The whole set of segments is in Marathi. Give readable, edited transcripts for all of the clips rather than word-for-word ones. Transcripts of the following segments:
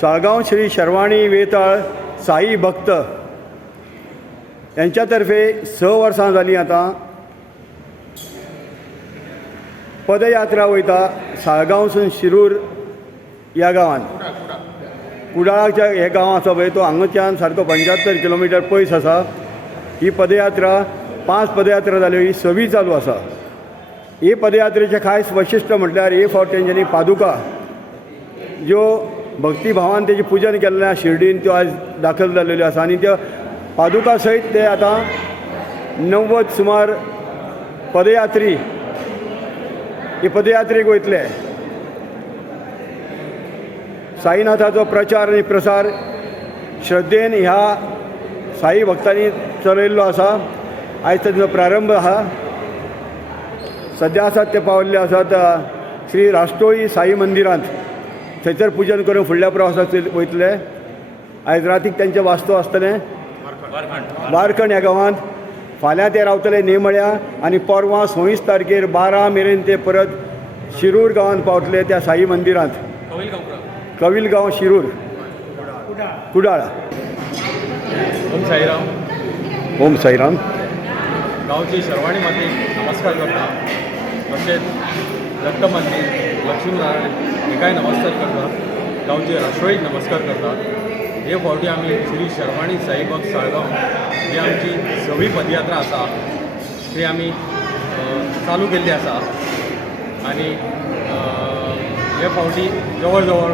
साळगाव श्री शर्वाणी वेताळ साई भक्त यांच्यातर्फे 6 वर्सां जालीं आतां पदयात्रा वयता साळगांवसून शिरूर ह्या गांवांत. कुडाळाच्या हे गांव आसा पळय तो हांगाच्यान सारको 75 किलोमिटर पयस आसा. ही पदयात्रा 5 पदयात्रा जाल्यो, ही 6वी चालू आसा. ही पदयात्रेचें खास वैशिश्ट्य म्हटल्यार हे फावट तेंच्यांनी पादुका ज्यो भक्तिभावान तेजें पुजन केल्लें शिर्डीन त्यो आज दाखल जाल्ल्यो आसा आनी त्यो पादुका सयत ते आतां 90 सुमार पदयात्री ही पदयात्रेक वयतले. साईनाथाचो प्रचार आनी प्रसार श्रद्धेन ह्या साई भक्तांनी चलयल्लो आसा. आयज ताचो प्रारंभ आहा. सद्या आसात ते पावल्ले आसात श्री राष्ट्रोळी साई मंदिरांत. थंयसर पुजन करून फुडल्या प्रवासाक वयतले. आयज रातीक तेंचें वास्तव आसतलें वारखंड ह्या गांवांत. फाल्यां ते रावतले नेमळ्या आनी परवां 26 तारखेर 12 मेरेन ते परत शिरूर गांवांत पावतले त्या साई मंदिरांत. कविलगांव शिरूर कुडाळ. ओम साईराम. ओम साईराम. गांवची शर्वाणी मातेक नमस्कार करता. तशेंच दत्त मंदिर लक्ष्मीनारायण हेकाय नमस्कार करता. गांवचे राष्ट्रोळीक नमस्कार करता. हे फावटी आमी श्री शर्वाणी साईबाग साळगांव जी आमची 6वी पदयात्रा आसा ती आमी चालू केल्ली आसा आनी हे फावटी जवळ जवळ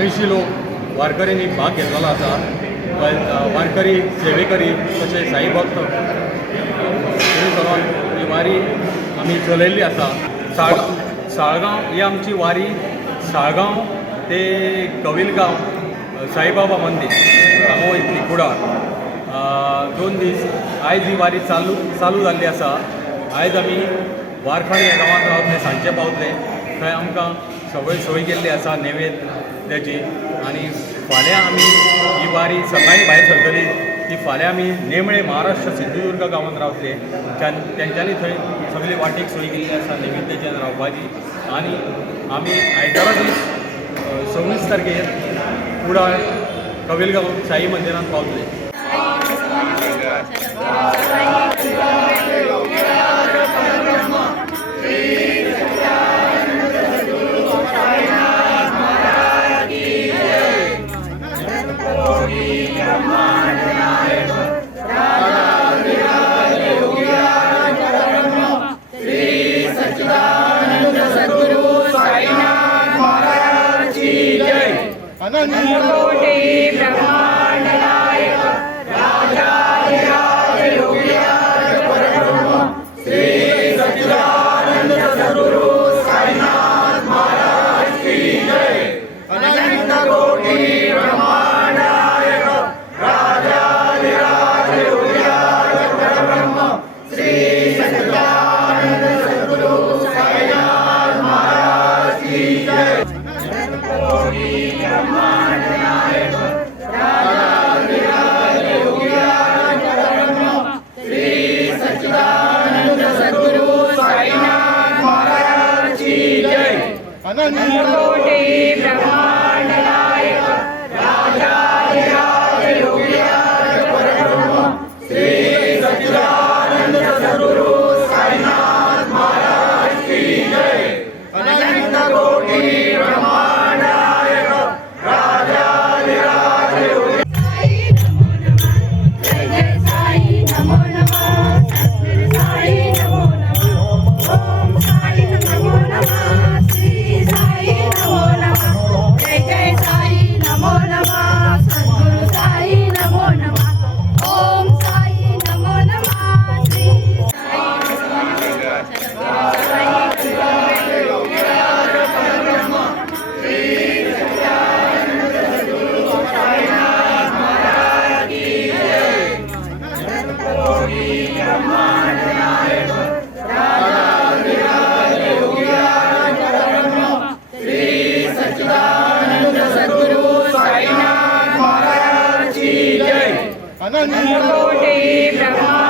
80 लोक वारकऱ्यांनी भाग घेतलेलो आसा. वारकरी सेवेकरी तशें साई भक्त करून ही वारी आमी चलयल्ली आसा. साळगांव ही आमची वारी साळगांव ते कविलगांव साईबाबा मंदिर हांगा वयतली कुडाळ. 2 दीस आयज ही वारी चालू जाल्ली आसा. आयज आमी वारखंड ह्या गांवांत रावतले, सांजचे पावतले. थंय आमकां सगळी सोय केल्ली आसा नैवेद्याची आनी फाल्यां आमी ही वारी सकाळीं भायर सरतली. ती फाल्यां आमी नेमळे महाराष्ट्र सिंधुदुर्ग गांवांत रावतले. तेंच्यांनी थंय सगळी वाटेक सोय केल्ली आसा नैवेद्याच्यान रावपाची. आनी आमी आयतारा दीस 26 तारखेर कुडाळ कविलगांव साई मंदिरांत पावतले. अनंत कोटी ब्रह्मा